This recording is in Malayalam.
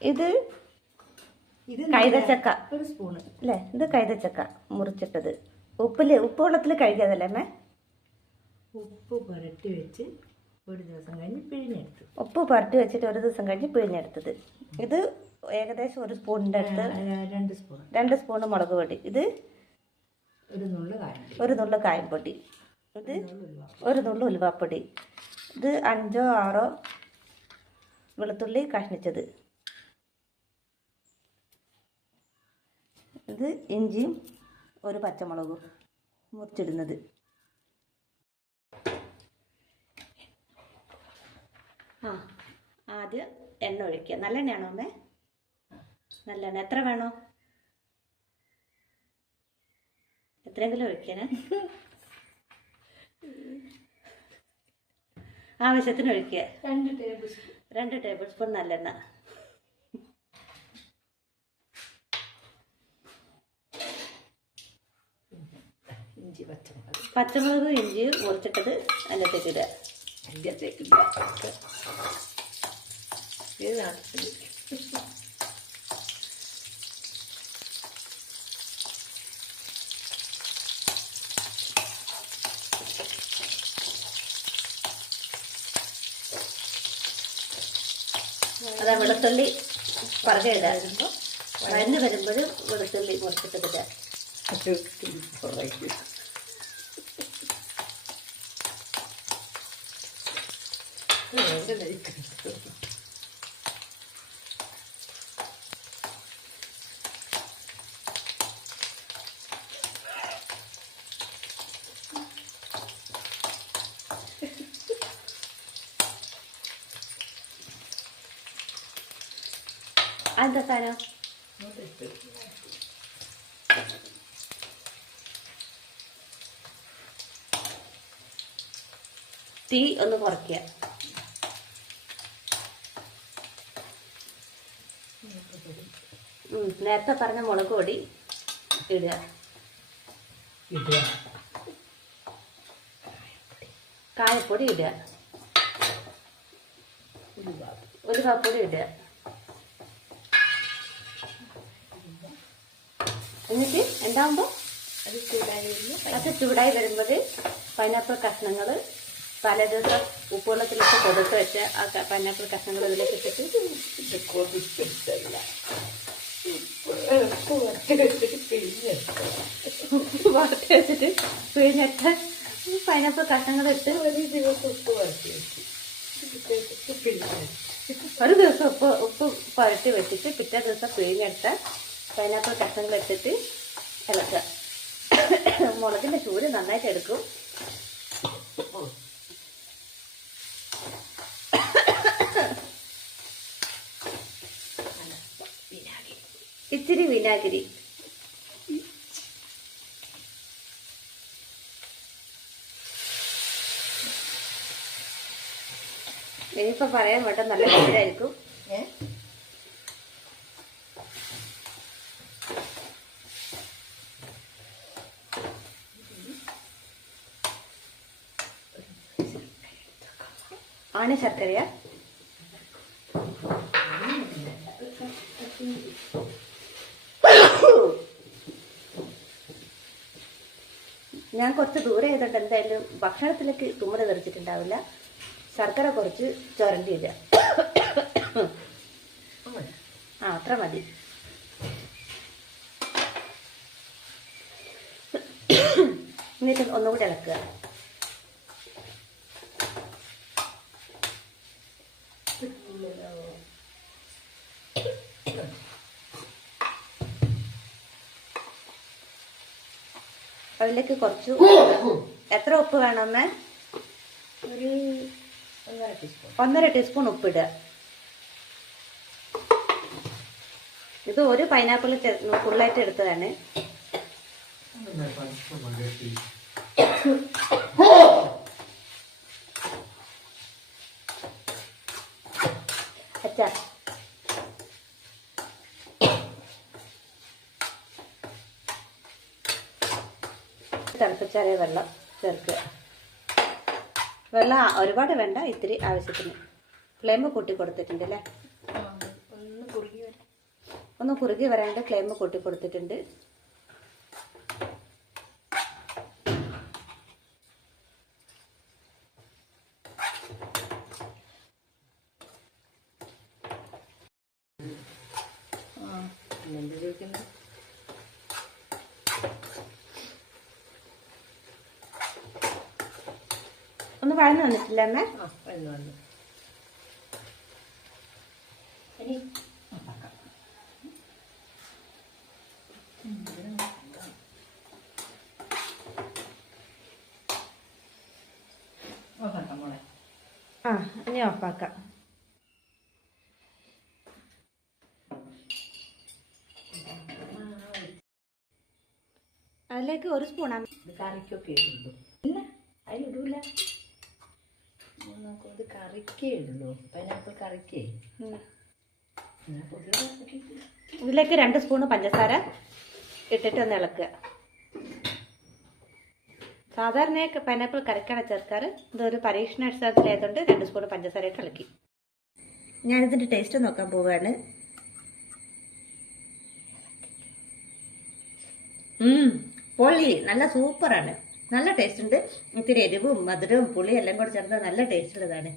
ഇത് കൈതച്ചക്ക ഒരു സ്പൂണ് അല്ലേ? ഇത് കൈതച്ചക്ക മുറിച്ചിട്ടത്. ഉപ്പ് വെള്ളത്തിൽ കഴിക്കാതല്ലേ അമ്മേ? ഉപ്പ് പുരട്ടി വെച്ച് ഒരു ദിവസം കഴിഞ്ഞ് പിഴിഞ്ഞെടുത്തു. ഉപ്പ് പുരട്ടി വെച്ചിട്ട് ഒരു ദിവസം കഴിഞ്ഞ് പിഴിഞ്ഞെടുത്തത്. ഇത് ഏകദേശം ഒരു സ്പൂണിൻ്റെ അടുത്ത് 2 സ്പൂണ് മുളക് പൊടി. ഇത് ഒരു നുള്ളു കായംപൊടി. ഇത് ഒരു നുള്ളു ഉലുവാപ്പൊടി. ഇത് 5 or 6 വെളുത്തുള്ളി കഷ്ണിച്ചത്. ഇത് ഇഞ്ചിയും ഒരു പച്ചമുളകും മുറിച്ചിടുന്നത്. ആദ്യം എണ്ണ ഒഴിക്കുക. നല്ലെണ്ണയാണോ അമ്മേ? നല്ലെണ്ണ എത്ര വേണോ? എത്രയെങ്കിലും ഒഴിക്കാനാ? ആവശ്യത്തിന് ഒഴിക്കുക. 2 ടേബിൾ സ്പൂൺ നല്ലെണ്ണ. പച്ചമുളക് ഇഞ്ചി മുറിച്ചിട്ടത് അതിനകത്തേക്ക് ഇടുക. അതാ വെളുത്തുള്ളി പറകെ ഇടാറുമ്പോൾ വഴന്ന് വരുമ്പോഴും വെളുത്തുള്ളി മുറിച്ചിട്ടില്ല. അതെന്താ സാധനം? തീ ഒന്ന് കുറയ്ക്കുക. നേരത്തെ പറഞ്ഞ മുളക് പൊടി ഇടുക. കായപ്പൊടി ഇടുക. ഉലുവാപ്പൊടി ഇടുക. എന്നിട്ട് എന്താകുമ്പോൾ അത് ചൂടായി വരുമ്പോൾ പൈനാപ്പിൾ കഷ്ണങ്ങൾ തലേദിവസം ഉപ്പുവെള്ളത്തിലിട്ട് കൊടുത്ത് വെച്ച ആ പൈനാപ്പിൾ കഷ്ണങ്ങൾ ഇതിലേക്ക് ഇട്ടിട്ട് വറുത്ത് വെച്ചിട്ട് പിഴിഞ്ഞിട്ട് പൈനാപ്പിൾ കഷ്ണങ്ങൾ ഇട്ട് ഒരു ദിവസം ഉപ്പ് പുരട്ടി വെച്ചിട്ട് പിറ്റേ ദിവസം പിഴിഞ്ഞെടുത്ത പൈനാപ്പിൾ കഷ്ണങ്ങൾ ഇട്ടിട്ട് ഇളക്കുക. മുളകിന്റെ ചൂട് നന്നായിട്ട് എടുക്കും. ഇച്ചിരി വിനാഗിരി. ഇനിയിപ്പോ പറയാൻ വേണ്ട നല്ല ടേസ്റ്റായിരിക്കും. ആണ് ശർക്കരയാ? ഞാൻ കുറച്ച് ദൂരെ ചെയ്തിട്ട് എന്തായാലും ഭക്ഷണത്തിലേക്ക് തുമ്മൽ തെറിച്ചിട്ടുണ്ടാവില്ല. ശർക്കര കുറച്ച് ചുരണ്ടിയില്ല. അത്ര മതി. എന്നിട്ട് ഒന്നുകൂടി ഇളക്കുക. അതിലേക്ക് കുറച്ച് എത്ര ഉപ്പ് വേണമെന്ന്? ഒരു 1.5 ടീസ്പൂൺ ഉപ്പിടുക. ഇത് ഒരു പൈനാപ്പിൾ ഫുള്ളായിട്ട് എടുത്തതാണ്. അച്ഛാ തിളപ്പിച്ചാറിയ വെള്ളം ചേർക്കുക. വെള്ളം ഒരുപാട് വേണ്ട, ഇത്തിരി ആവശ്യത്തിന്. ഫ്ലെയിം കൂട്ടി കൊടുത്തിട്ടുണ്ട് അല്ലേ? ഒന്ന് കുറുകി വരാണ്ട് ഫ്ലെയിം കൂട്ടി കൊടുത്തിട്ടുണ്ട്. ഒന്ന് വഴന്ന് വന്നിട്ടില്ല അമ്മ? വന്നു ഇനി മോളെ ഇനി ഓഫാക്കാം. അതിലേക്ക് 1 സ്പൂണാണ്. ഇത് കറിക്കൊക്കെ ഇടുള്ളൂ. ഇല്ല അതിലിടൂല. ഇത് കറിക്കേ ഇടുള്ളൂ. പൈനാപ്പിൾ കറിക്കേ. ഇതിലേക്ക് 2 സ്പൂണ് പഞ്ചസാര ഇട്ടിട്ട് ഒന്ന് ഇളക്കുക. സാധാരണ പൈനാപ്പിൾ കറിക്കാണ് ചേർക്കാറ്. ഇതൊരു പരീക്ഷണാടിസ്ഥാനത്തിലായതുകൊണ്ട് 2 സ്പൂൺ പഞ്ചസാര ഇട്ട് ഇളക്കി. ഞാനിതിൻ്റെ ടേസ്റ്റ് നോക്കാൻ പോവുകയാണ്. പൊളി, നല്ല സൂപ്പറാണ്. നല്ല ടേസ്റ്റ് ഉണ്ട്. ഇത്തിരി എരിവും മധുരവും പുളിയും എല്ലാം കൂടെ ചേർന്നാൽ നല്ല ടേസ്റ്റ് ഉള്ളതാണ്.